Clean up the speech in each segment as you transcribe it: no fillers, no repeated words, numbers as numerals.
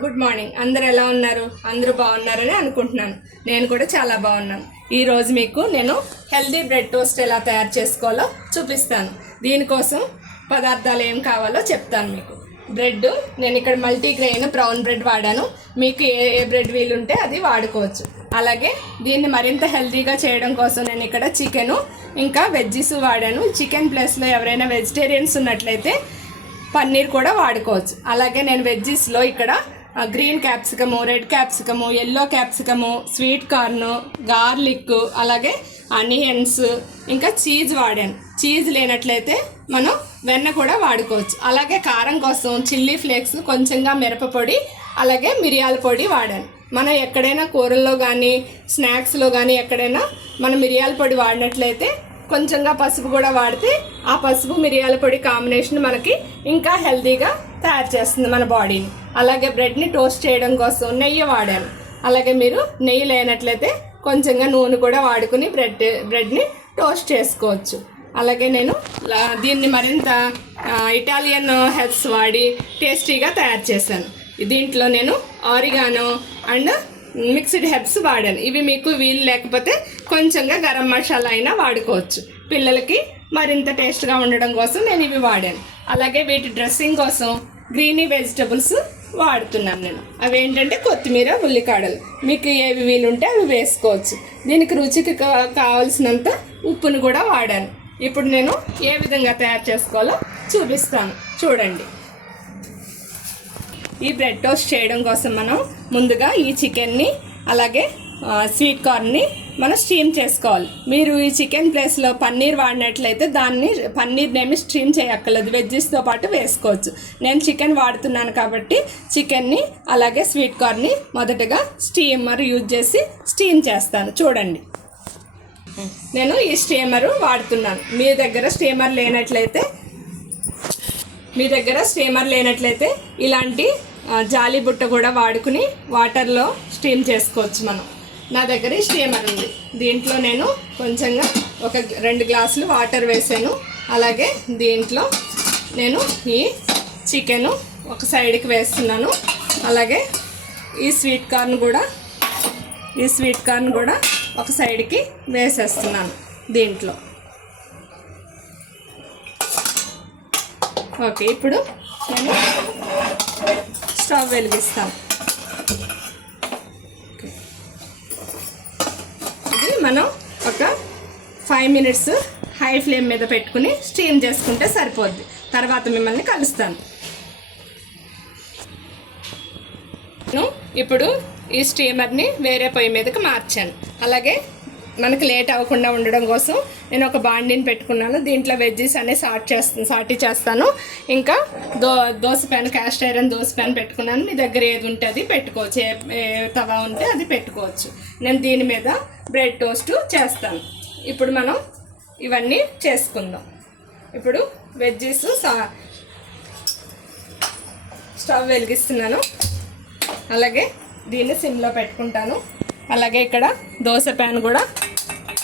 Good morning. అందరు ఎలా ఉన్నారు? అందరూ బాగున్నారని అనుకుంటున్నాను. నేను కూడా చాలా బాగున్నాను. ఈరోజు మీకు నేను హెల్దీ బ్రెడ్ టోస్ట్ ఎలా తయారు చేసుకోవాలో చూపిస్తాను. దీనికోసం పదార్థాలు ఏం కావాలో చెప్తాను మీకు. బ్రెడ్ నేను ఇక్కడ మల్టీగ్రెయిన్ బ్రౌన్ బ్రెడ్ వాడాను. మీకు ఏ బ్రెడ్ వీలుంటే అది వాడుకోవచ్చు. అలాగే దీన్ని మరింత హెల్దీగా చేయడం కోసం నేను ఇక్కడ చికెను ఇంకా వెజ్జీస్ వాడాను. చికెన్ ప్లేస్లో ఎవరైనా వెజిటేరియన్స్ ఉన్నట్లయితే పన్నీర్ కూడా వాడుకోవచ్చు. అలాగే నేను వెజ్జీస్లో ఇక్కడ green capsicum, red capsicum, yellow capsicum, sweet corn, garlic, అలాగే ఆనియన్స్, ఇంకా చీజ్ వాడాను. చీజ్ లేనట్లయితే మనం వెన్న కూడా వాడుకోవచ్చు. అలాగే కారం కోసం చిల్లీ ఫ్లేక్స్, కొంచెంగా మిరపపొడి, అలాగే మిరియాల పొడి వాడాను. మనం ఎక్కడైనా కూరల్లో కానీ స్నాక్స్లో కానీ ఎక్కడైనా మనం మిరియాల పొడి వాడినట్లయితే కొంచెంగా పసుపు కూడా వాడితే ఆ పసుపు మిరియాల పొడి కాంబినేషన్ మనకి ఇంకా హెల్తీగా తయారు చేస్తుంది మన బాడీని. అలాగే బ్రెడ్ని టోస్ట్ చేయడం కోసం నెయ్యి వాడాను. అలాగే మీరు నెయ్యి లేనట్లయితే కొంచెంగా నూనె కూడా వాడుకుని బ్రెడ్ని టోస్ట్ చేసుకోవచ్చు. అలాగే నేను దీన్ని మరింత ఇటాలియన్ హెర్బ్స్ వాడి టేస్టీగా తయారు చేశాను. దీంట్లో నేను ఆరిగానో అండ్ మిక్స్డ్ హెర్బ్స్ వాడాను. ఇవి మీకు వీలు లేకపోతే కొంచెంగా గరం మసాలా అయినా వాడుకోవచ్చు. పిల్లలకి మరింత టేస్ట్గా ఉండడం కోసం నేను ఇవి వాడాను. అలాగే వీటి డ్రెస్సింగ్ కోసం గ్రీనీ వెజిటబుల్స్ వాడుతున్నాను నేను. అవి ఏంటంటే కొత్తిమీర, ఉల్లికాడలు, మీకు ఏవి వీలుంటే అవి వేసుకోవచ్చు. దీనికి రుచికి కావాల్సినంత ఉప్పును కూడా వాడాను. ఇప్పుడు నేను ఏ విధంగా తయారు చేసుకోవాలో చూపిస్తాను, చూడండి. ఈ బ్రెడ్ టోస్ట్ చేయడం కోసం మనం ముందుగా ఈ చికెన్ని అలాగే స్వీట్ కార్న్ని మనం స్టీమ్ చేసుకోవాలి. మీరు ఈ చికెన్ ప్లేస్లో పన్నీర్ వాడినట్లయితే పన్నీర్నేమి స్టీమ్ చేయక్కర్లేదు, వెజ్జెస్తో పాటు వేసుకోవచ్చు. నేను చికెన్ వాడుతున్నాను కాబట్టి చికెన్ని అలాగే స్వీట్ కార్న్ని మొదటగా స్టీమర్ యూజ్ చేసి స్టీమ్ చేస్తాను. చూడండి, నేను ఈ స్టీమరు వాడుతున్నాను. మీ దగ్గర స్టీమర్ లేనట్లయితే ఇలాంటి జాలి బుట్ట కూడా వాడుకుని వాటర్లో స్టీమ్ చేసుకోవచ్చు మనం. నా దగ్గర ఈ స్టీమర్ ఉంది. దీంట్లో నేను కొంచెంగా ఒక 2 గ్లాసులు వాటర్ వేసాను. అలాగే దీంట్లో నేను ఈ చికెను ఒక సైడ్కి వేస్తున్నాను. అలాగే ఈ స్వీట్ కార్న్ కూడా ఒక సైడ్కి వేసేస్తున్నాను దీంట్లో. ఓకే, ఇప్పుడు నేను స్టవ్ వెలిగిస్తాను. ఇది మనం ఒక 5 మినిట్స్ హై ఫ్లేమ్ మీద పెట్టుకుని స్టీమ్ చేసుకుంటే సరిపోద్ది. తర్వాత మిమ్మల్ని కలుస్తాను. నేను ఇప్పుడు ఈ స్టీమర్ని వేరే పొయ్యి మీదకి మార్చాను. అలాగే మనకి లేట్ అవ్వకుండా ఉండడం కోసం నేను ఒక బాండీని పెట్టుకున్నాను. దీంట్లో వెజ్జీస్ అనే సాటి చేస్తాను. ఇంకా dosa pan, cast iron dosa pan పెట్టుకున్నాను. మీ దగ్గర ఏది ఉంటే అది పెట్టుకోవచ్చు, ఏ తవా ఉంటే అది పెట్టుకోవచ్చు. నేను దీని మీద బ్రెడ్ టోస్ట్ చేస్తాను. ఇప్పుడు మనం ఇవన్నీ చేసుకుందాం. ఇప్పుడు వెజ్జీస్ స్టవ్ వెలిగిస్తున్నాను. అలాగే దీన్ని సిమ్లో పెట్టుకుంటాను. అలాగే ఇక్కడ దోశ ప్యాన్ కూడా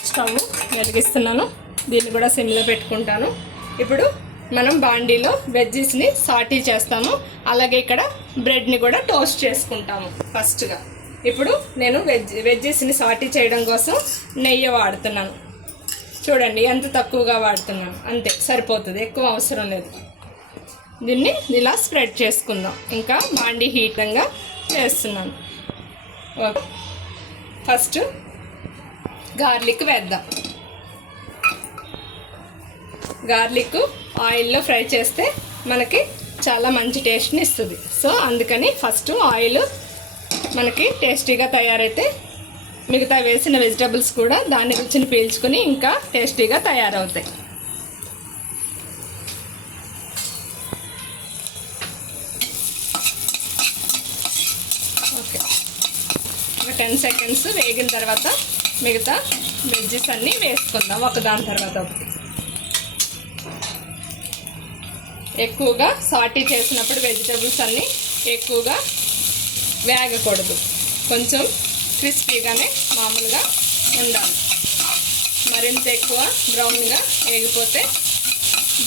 స్టవ్ వెలిగిస్తున్నాను. దీన్ని కూడా సిమ్లో పెట్టుకుంటాను. ఇప్పుడు మనం బాండీలో వెజ్జీస్ని సాటీ చేస్తాము. అలాగే ఇక్కడ బ్రెడ్ని కూడా టోస్ట్ చేసుకుంటాము ఫస్ట్గా. ఇప్పుడు నేను వెజ్జీస్ని సాటీ చేయడం కోసం నెయ్యి వాడుతున్నాను. చూడండి ఎంత తక్కువగా వాడుతున్నాను, అంతే సరిపోతుంది, ఎక్కువ అవసరం లేదు. దీన్ని ఇలా స్ప్రెడ్ చేసుకుందాం. ఇంకా బాండీ హీటంగా వేస్తున్నాను. ఓకే, ఫస్ట్ గార్లిక్ వేద్దాం. గార్లిక్ ఆయిల్లో ఫ్రై చేస్తే మనకి చాలా మంచి టేస్ట్ని ఇస్తుంది. సో అందుకని ఫస్ట్ ఆయిల్ మనకి టేస్టీగా తయారైతే మిగతా వేసిన వెజిటబుల్స్ కూడా దాని రుచిని పీల్చుకొని ఇంకా టేస్టీగా తయారవుతాయి. ఓకే, ఒక 10 సెకండ్స్ వేగిన తర్వాత మిగతా వెజ్జెస్ అన్నీ వేసుకుందాం ఒకదాని తర్వాత ఒకటి. ఎక్కువగా సాటీ చేసినప్పుడు వెజిటబుల్స్ అన్నీ ఎక్కువగా వేగకూడదు, కొంచెం క్రిస్పీగానే మామూలుగా ఉండాలి. మరింత ఎక్కువ బ్రౌన్గా వేగిపోతే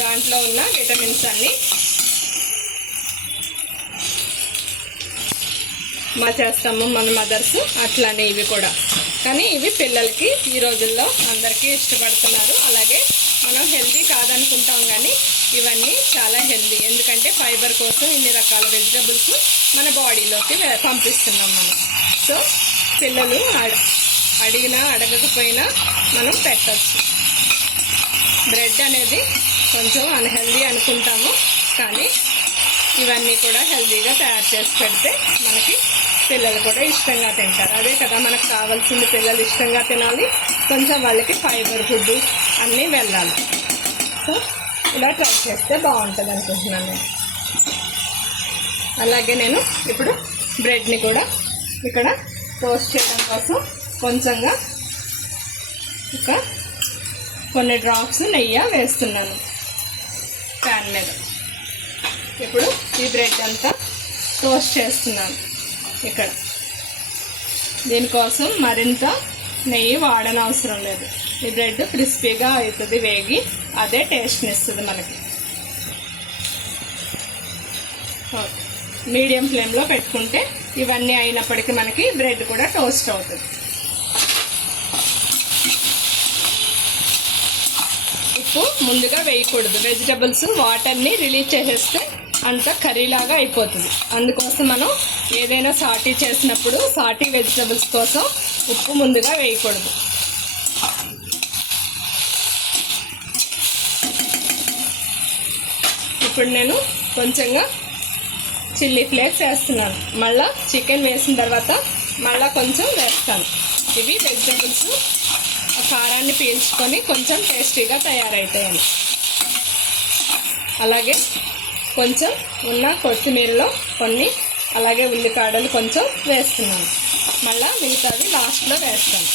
దాంట్లో ఉన్న విటమిన్స్ అన్నీ మా చేస్తాము మన మదర్స్, అట్లానే ఇవి కూడా. కానీ ఇవి పిల్లలకి ఈ రోజుల్లో అందరికీ ఇష్టపడుతున్నారు. అలాగే మనం హెల్దీ కాదనుకుంటాం కానీ ఇవన్నీ చాలా హెల్దీ, ఎందుకంటే ఫైబర్ కోసం ఇన్ని రకాల వెజిటబుల్స్ మన బాడీలోకి పంపిస్తున్నాం మనం. సో పిల్లలు అడిగినా అడగకపోయినా మనం పెట్టచ్చు. బ్రెడ్ అనేది కొంచెం అన్హెల్దీ అనుకుంటాము, కానీ ఇవన్నీ కూడా హెల్దీగా తయారు చేసి పెడితే మనకి పిల్లలు కూడా ఇష్టంగా తింటారు. అదే కదా మనకు కావాల్సింది, పిల్లలు ఇష్టంగా తినాలి, కొంచెం వాళ్ళకి ఫైబర్ ఫుడ్ అన్నీ వెళ్ళాలి. సో ఇలా ట్రై చేస్తే బాగుంటుంది అనుకుంటున్నాను నేను. అలాగే నేను ఇప్పుడు బ్రెడ్ని కూడా ఇక్కడ టోస్ట్ చేయడం కోసం కొంచెంగా కొన్ని డ్రాప్స్ నెయ్యి వేస్తున్నాను ప్యాన్ మీద. ఇప్పుడు ఈ బ్రెడ్ అంతా టోస్ట్ చేస్తున్నాను ఇక్కడ. దీనికోసం మరింత నెయ్యి వాడనవసరం లేదు. ఈ బ్రెడ్ క్రిస్పీగా అవుతుంది వేగి, అదే టేస్ట్ని ఇస్తుంది మనకి. మీడియం ఫ్లేమ్లో పెట్టుకుంటే ఇవన్నీ అయినప్పటికీ మనకి బ్రెడ్ కూడా టోస్ట్ అవుతుంది. ఉప్పు ముందుగా వేయకూడదు, వెజిటబుల్స్ వాటర్ని రిలీజ్ చేసేస్తే అంత కర్రీలాగా అయిపోతుంది. అందుకోసం మనం ఏదైనా సాటీ చేసినప్పుడు సాటీ వెజిటబుల్స్ కోసం ఉప్పు ముందుగా వేయకూడదు. ఇప్పుడు నేను కొంచెంగా చిల్లీ ఫ్లేక్స్ వేస్తున్నాను. మళ్ళీ చికెన్ వేసిన తర్వాత మళ్ళీ కొంచెం వేస్తాను. ఇవి వెజిటబుల్స్ కారాన్ని పీల్చుకొని కొంచెం టేస్టీగా తయారవుతాయని. అలాగే కొంచెం ఉన్న కొత్తిమీరలో కొన్ని, అలాగే ఉల్లికాడలు కొంచెం వేస్తున్నాను. మళ్ళీ మిగతావి లాస్ట్లో వేస్తాను.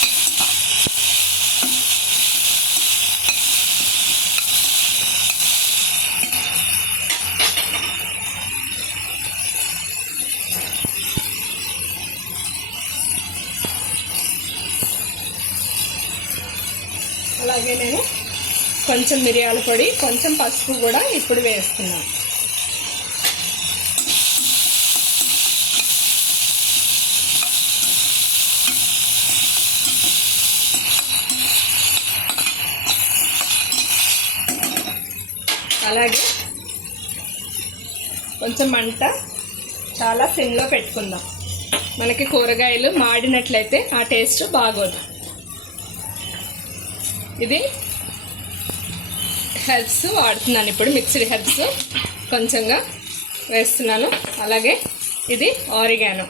అలాగే నేను కొంచెం మిరియాల పొడి, కొంచెం పసుపు కూడా ఇప్పుడు వేస్తున్నాను. అలాగే కొంచెం మంట చాలా సిమ్లో పెట్టుకుందాం. మనకి కూరగాయలు మాడినట్లయితే ఆ టేస్ట్ బాగోదు. ఇది హెర్బ్స్ వాడుతున్నాను ఇప్పుడు, మిక్స్డ్ హెర్బ్స్ కొంచెంగా వేస్తున్నాను. అలాగే ఇది ఆరిగానో,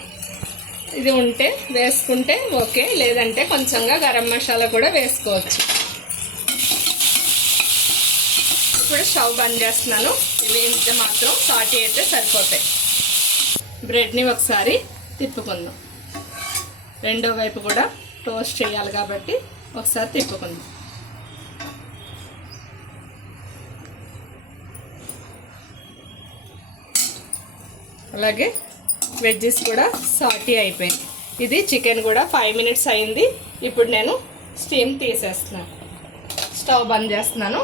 ఇది ఉంటే వేసుకుంటే ఓకే, లేదంటే కొంచెంగా గరం మసాలా కూడా వేసుకోవచ్చు. ఇప్పుడు స్టవ్ బంద్ చేస్తున్నాను. ఇవి ఇంత మాత్రం సాటీ అయితే సరిపోతాయి. బ్రెడ్ని ఒకసారి తిప్పుకుందాం. రెండో వైపు కూడా టోస్ట్ చేయాలి కాబట్టి ఒకసారి తిప్పుకుందాం. అలాగే వెజ్జెస్ కూడా సాటీ అయిపోయింది. ఇది చికెన్ కూడా 5 minutes అయింది. ఇప్పుడు నేను స్టీమ్ తీసేస్తున్నాను. స్టవ్ బంద్ చేస్తున్నాను.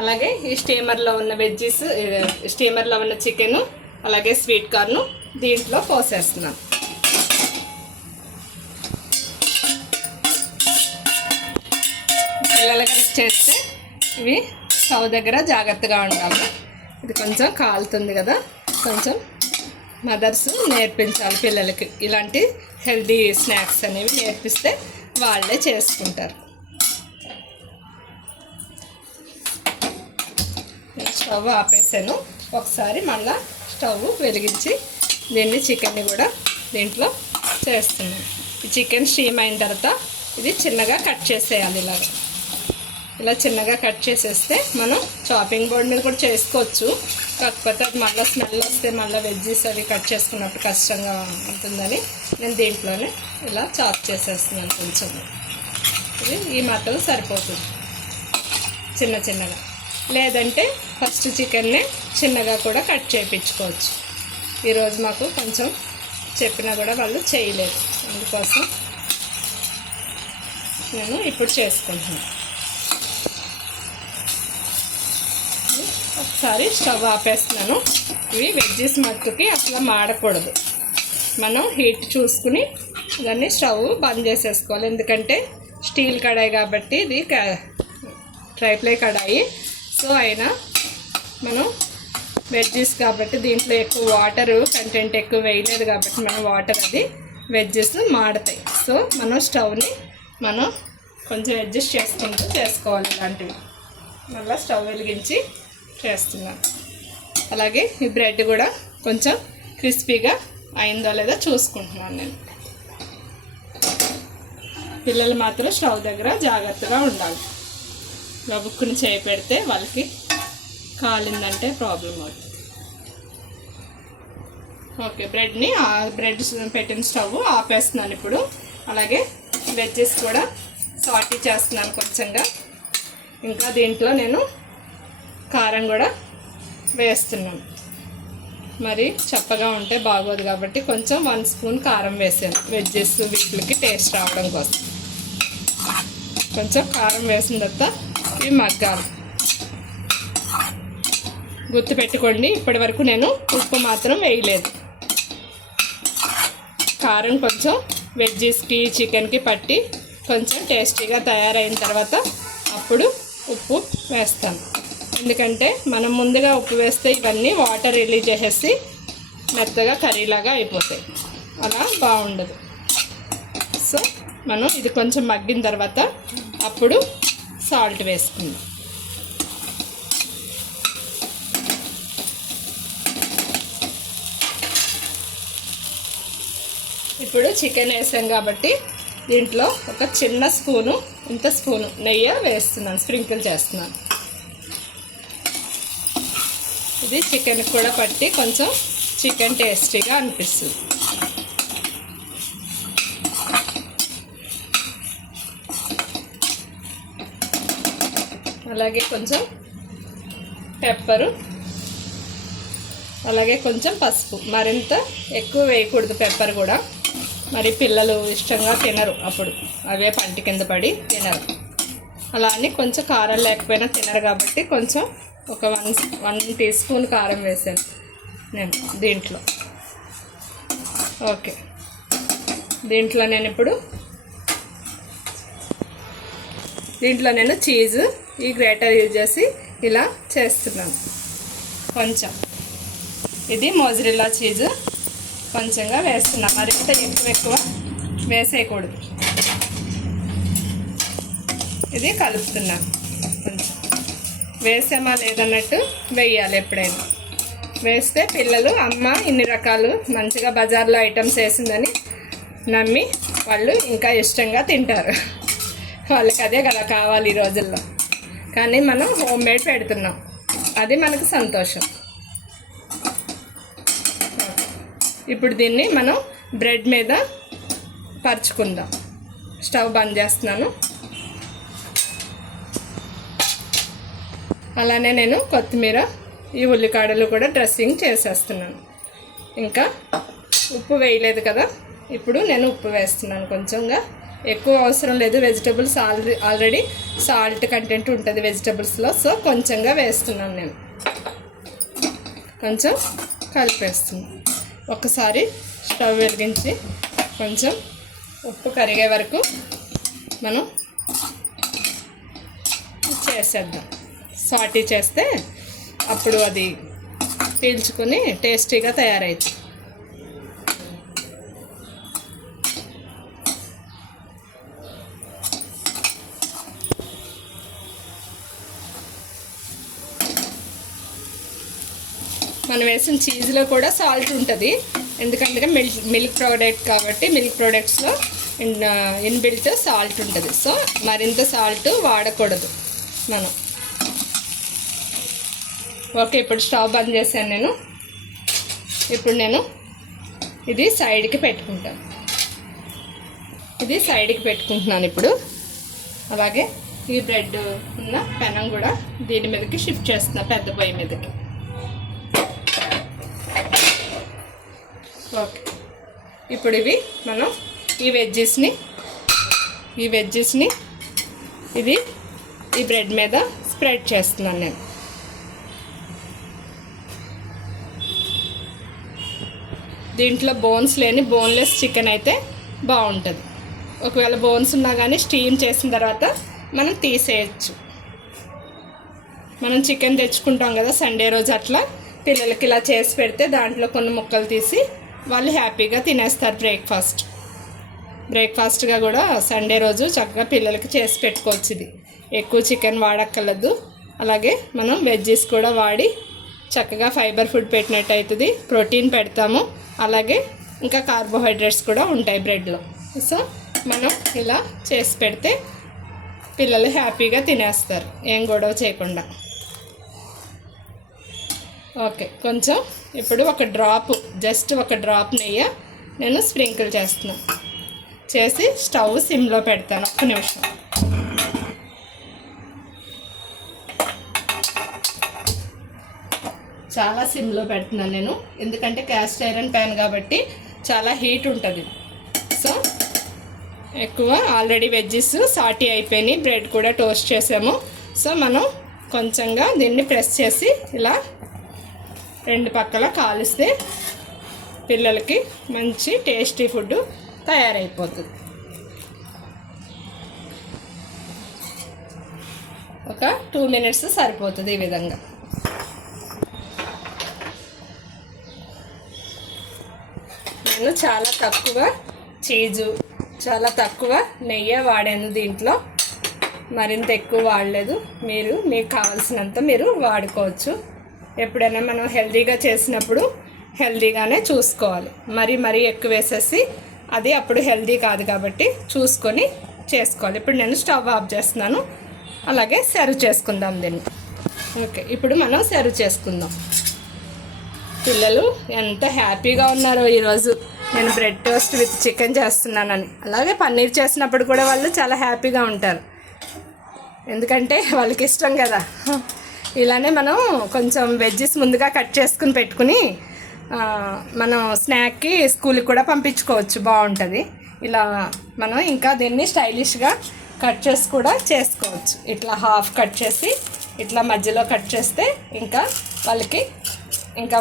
అలాగే ఈ స్టీమర్లో ఉన్న వెజ్జెస్, స్టీమర్లో ఉన్న చికెను, అలాగే స్వీట్ కార్న్ దీంట్లో పోసేస్తున్నాను. పిల్లలకి చేస్తే ఇవి స్టవ్ దగ్గర జాగ్రత్తగా ఉండాలి. ఇది కొంచెం కాలుతుంది కదా, కొంచెం మదర్స్ నేర్పించాలి పిల్లలకి. ఇలాంటి హెల్దీ స్నాక్స్ అనేవి నేర్పిస్తే వాళ్ళే చేసుకుంటారు. స్టవ్ ఆపేసాను. ఒకసారి మళ్ళీ స్టవ్ వెలిగించి దీన్ని చికెన్ని కూడా దీంట్లో చేస్తున్నాను. ఈ చికెన్ స్టీమ్ అయిన తర్వాత ఇది చిన్నగా కట్ చేసేయాలి. ఇలా చిన్నగా కట్ చేసేస్తే మనం చాపింగ్ బోర్డ్ మీద కూడా చేసుకోవచ్చు. కాకపోతే అది మళ్ళీ స్మెల్ వస్తే మళ్ళీ వెజ్జెస్ అవి కట్ చేసుకున్నప్పుడు కష్టంగా ఉంటుందని నేను దీంట్లోనే ఇలా చాప్ చేసేస్తున్నాను. కొంచెం ఇది ఈ మాత్రం సరిపోతుంది చిన్న చిన్నగా. లేదంటే ఫస్ట్ చికెన్నే చిన్నగా కూడా కట్ చేయించుకోవచ్చు. ఈరోజు మాకు కొంచెం చెప్పినా కూడా వాళ్ళు చేయలేదు, అందుకోసం నేను ఇప్పుడు చేసుకుంటున్నాను. ఒకసారి స్టవ్ ఆపేస్తున్నాను. ఇవి వెజ్జెస్ మట్టుకి అసలు మాడకూడదు. మనం హీట్ చూసుకుని దాన్ని స్టవ్ బంద్ చేసేసుకోవాలి. ఎందుకంటే స్టీల్ కడాయి కాబట్టి ఇది ట్రైప్లై కడాయి. సో అయినా మనం వెజ్జెస్ కాబట్టి దీంట్లో ఎక్కువ వాటర్ కంటెంట్ ఎక్కువ వేయలేదు కాబట్టి మనం వాటర్ అది వెజ్జెస్ మాడతాయి. సో మనం స్టవ్ని మనం కొంచెం అడ్జస్ట్ చేసుకుంటూ చేసుకోవాలి. ఇలాంటివి మళ్ళీ స్టవ్ వెలిగించి చేస్తున్నాను. అలాగే ఈ బ్రెడ్ కూడా కొంచెం క్రిస్పీగా అయిందో లేదో చూసుకుంటున్నాను నేను. పిల్లలు మాత్రం స్టవ్ దగ్గర జాగ్రత్తగా ఉండాలి. గబుక్కుని చేయి పెడితే వాళ్ళకి కాలిందంటే ప్రాబ్లం అవుతుంది. ఓకే, బ్రెడ్ పెట్టిన స్టవ్ ఆపేస్తున్నాను ఇప్పుడు. అలాగే వెజ్జెస్ కూడా సాటీ చేస్తున్నాను కొంచెంగా. ఇంకా దీంట్లో నేను కారం కూడా వేస్తున్నాను. మరి చప్పగా ఉంటే బాగోదు కాబట్టి కొంచెం 1 స్పూన్ కారం వేసాను వెజ్జెస్ వీటికి టేస్ట్ రావడం కోసం. కొంచెం కారం వేసిన తర్వాత ఇవి మగ్గాలి. గుర్తుపెట్టుకోండి, ఇప్పటి వరకు నేను ఉప్పు మాత్రం వేయలేదు. కారం కొంచెం వెజ్జెస్కి చికెన్కి పట్టి కొంచెం టేస్టీగా తయారైన తర్వాత అప్పుడు ఉప్పు వేస్తాను. ఎందుకంటే మనం ముందుగా ఉప్పు వేస్తే ఇవన్నీ వాటర్ రిలీజ్ చేసేసి మెత్తగా కర్రీలాగా అయిపోతాయి. అలా బాగుండదు. సో మనం ఇది కొంచెం మగ్గిన తర్వాత అప్పుడు సాల్ట్ వేసుకుందాం. ఇప్పుడు చికెన్ వేసాం కాబట్టి దీంట్లో ఒక చిన్న స్పూను, ఇంత స్పూను నెయ్యి వేస్తున్నాను, స్ప్రింకిల్ చేస్తున్నాను. ఇది చికెన్కి కూడా పట్టి కొంచెం చికెన్ టేస్టీగా అనిపిస్తుంది. అలాగే కొంచెం పెప్పరు, అలాగే కొంచెం పసుపు. మరింత ఎక్కువ వేయకూడదు పెప్పర్ కూడా, మరి పిల్లలు ఇష్టంగా తినరు, అప్పుడు అవే పంటి కింద పడి తినరు. అలా అని కొంచెం కారం లేకపోయినా తినరు కాబట్టి కొంచెం ఒక 1 టీ స్పూన్ కారం వేసాను నేను దీంట్లో. ఓకే, దీంట్లో నేను చీజ్ ఈ గ్రేటర్ యూజ్ చేసి ఇలా చేస్తున్నాను. కొంచెం ఇది మోజరెల్లా చీజ్ కొంచెంగా వేస్తున్నాను. మరింత ఎక్కువ వేసేయకూడదు. ఇది కలుపుతున్నాను. కొంచెం వేసామా లేదన్నట్టు వేయాలి. ఎప్పుడైనా వేస్తే పిల్లలు అమ్మ ఇన్ని రకాలు మంచిగా బజార్లో ఐటమ్స్ వేసిందని నమ్మి వాళ్ళు ఇంకా ఇష్టంగా తింటారు. వాళ్ళకి అదే కదా కావాలి ఈ రోజుల్లో. కానీ మనం హోమ్ మేడ్ పెడుతున్నాం, అది మనకు సంతోషం. ఇప్పుడు దీన్ని మనం బ్రెడ్ మీద పరుచుకుందాం. స్టవ్ బంద్ చేస్తున్నాను. అలానే నేను కొత్తిమీర, ఈ ఉల్లికాడలు కూడా డ్రెస్సింగ్ చేసేస్తున్నాను. ఇంకా ఉప్పు వేయలేదు కదా, ఇప్పుడు నేను ఉప్పు వేస్తున్నాను. కొంచెంగా, ఎక్కువ అవసరం లేదు. వెజిటబుల్స్ ఆల్రెడీ సాల్ట్ కంటెంట్ ఉంటుంది వెజిటబుల్స్లో. సో కొంచెంగా వేస్తున్నాను నేను. కొంచెం కలిపేస్తున్నాను. ఒకసారి స్టవ్ వెలిగించి కొంచెం ఉప్పు కరిగే వరకు మనం చేసేద్దాం. సాటీ చేస్తే అప్పుడు అది పీల్చుకొని టేస్టీగా తయారవుతుంది. మనం వేసిన చీజ్లో కూడా సాల్ట్ ఉంటుంది. ఎందుకంటే మిల్క్ ప్రోడక్ట్ కాబట్టి మిల్క్ ప్రోడక్ట్స్లో ఇన్బిల్ట్ సాల్ట్ ఉంటుంది. సో మరింత సాల్ట్ వాడకూడదు మనం. ఓకే, ఇప్పుడు స్టవ్ బంద్ చేశాను నేను. ఇప్పుడు నేను ఇది సైడ్కి పెట్టుకుంటున్నాను ఇప్పుడు. అలాగే ఈ బ్రెడ్ ఉన్న పెనం కూడా దీని మీదకి షిఫ్ట్ చేస్తున్నా, పెద్ద పొయ్యి మీదకి. ఓకే, ఇప్పుడు ఇవి మనం ఈ వెజ్జెస్ని ఇది ఈ బ్రెడ్ మీద స్ప్రెడ్ చేస్తున్నాను నేను. దీంట్లో బోన్స్ లేని బోన్లెస్ చికెన్ అయితే బాగుంటుంది. ఒకవేళ బోన్స్ ఉన్నా కానీ స్టీమ్ చేసిన తర్వాత మనం తీసేయచ్చు. మనం చికెన్ తెచ్చుకుంటాం కదా సండే రోజు, అట్లా పిల్లలకి ఇలా చేసి పెడితే దాంట్లో కొన్ని ముక్కలు తీసి వాళ్ళు హ్యాపీగా తినేస్తారు. బ్రేక్ఫాస్ట్గా కూడా సండే రోజు చక్కగా పిల్లలకి చేసి పెట్టుకోవచ్చు. ఇది ఎక్కువ చికెన్ వాడక్కర్లేదు. అలాగే మనం వెజ్జెస్ కూడా వాడి చక్కగా ఫైబర్ ఫుడ్ పెట్టినట్టు అవుతుంది. ప్రోటీన్ పెడతాము, అలాగే ఇంకా కార్బోహైడ్రేట్స్ కూడా ఉంటాయి బ్రెడ్లో. సో మనం ఇలా చేసి పెడితే పిల్లలు హ్యాపీగా తినేస్తారు ఏం గొడవ చేయకుండా. ఓకే, కొంచెం ఇప్పుడు జస్ట్ ఒక డ్రాప్ నెయ్యి నేను స్ప్రింకిల్ చేస్తున్నాను. చేసి స్టవ్ సిమ్లో పెడతాను. ఒక్క నిమిషం. చాలా సిమ్లో పెడుతున్నాను నేను, ఎందుకంటే క్యాస్ట్ ఐరన్ ప్యాన్ కాబట్టి చాలా హీట్ ఉంటుంది. సో ఎక్కువ ఆల్రెడీ వెజ్జెస్ సాటీ అయిపోయినాయి, బ్రెడ్ కూడా టోస్ట్ చేసాము. సో మనం కొంచెంగా దీన్ని ప్రెస్ చేసి ఇలా రెండు పక్కల కాలిస్తే పిల్లలకి మంచి టేస్టీ ఫుడ్ తయారైపోతుంది. ఒక 2 minutes సరిపోతుంది. ఈ విధంగా నేను చాలా తక్కువ చీజు, చాలా తక్కువ నెయ్యి వాడాను దీంట్లో, మరింత ఎక్కువ వాడలేదు. మీకు కావాల్సినంత మీరు వాడుకోవచ్చు. ఎప్పుడైనా మనం హెల్తీగా చేసినప్పుడు హెల్తీగానే చూసుకోవాలి. మరీ ఎక్కువ వేసేసి అది అప్పుడు హెల్తీ కాదు కాబట్టి చూసుకొని చేసుకోవాలి. ఇప్పుడు నేను స్టవ్ ఆఫ్ చేస్తున్నాను. అలాగే సర్వ్ చేసుకుందాం దీన్ని. ఓకే, ఇప్పుడు మనం సర్వ్ చేసుకుందాం. పిల్లలు ఎంత హ్యాపీగా ఉన్నారో ఈరోజు నేను బ్రెడ్ టోస్ట్ విత్ చికెన్ చేస్తున్నానని. అలాగే పన్నీర్ చేసినప్పుడు కూడా వాళ్ళు చాలా హ్యాపీగా ఉంటారు, ఎందుకంటే వాళ్ళకి ఇష్టం కదా. ఇలానే మనం కొంచెం వెజ్జెస్ ముందుగా కట్ చేసుకుని పెట్టుకుని మనం స్నాక్కి స్కూల్కి కూడా పంపించుకోవచ్చు, బాగుంటుంది. ఇలా మనం ఇంకా దీన్ని స్టైలిష్గా కట్ చేసి కూడా చేసుకోవచ్చు. ఇట్లా హాఫ్ కట్ చేసి ఇట్లా మధ్యలో కట్ చేస్తే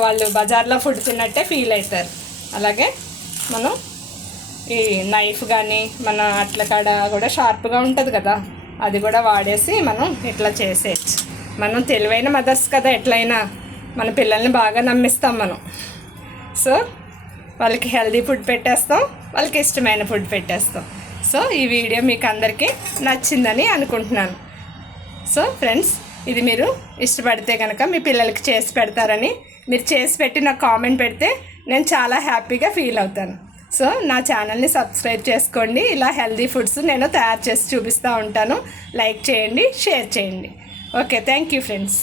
వాళ్ళు బజార్లో ఫుడ్ తిన్నట్టే ఫీల్ అవుతారు. అలాగే మనం ఈ నైఫ్ కానీ మన అట్ల కాడ కూడా షార్ప్గా ఉంటుంది కదా, అది కూడా వాడేసి మనం ఇట్లా చేసేయచ్చు. మనం తెలివైన మదర్స్ కదా, ఎట్లయినా మన పిల్లల్ని బాగా నమ్మిస్తాం మనం. సో వాళ్ళకి హెల్దీ ఫుడ్ పెట్టేస్తాం, వాళ్ళకి ఇష్టమైన ఫుడ్ పెట్టేస్తాం. సో ఈ వీడియో మీకు అందరికీ నచ్చిందని అనుకుంటున్నాను. సో ఫ్రెండ్స్, ఇది మీరు ఇష్టపడితే కనుక మీ పిల్లలకి చేసి పెడతారని, మీరు చేసి పెట్టి నాకు కామెంట్ పెడితే నేను చాలా హ్యాపీగా ఫీల్ అవుతాను. సో నా ఛానల్ని సబ్స్క్రైబ్ చేసుకోండి. ఇలా హెల్దీ ఫుడ్స్ నేను తయారు చేసి చూపిస్తూ ఉంటాను. లైక్ చేయండి, షేర్ చేయండి. Okay, thank you friends.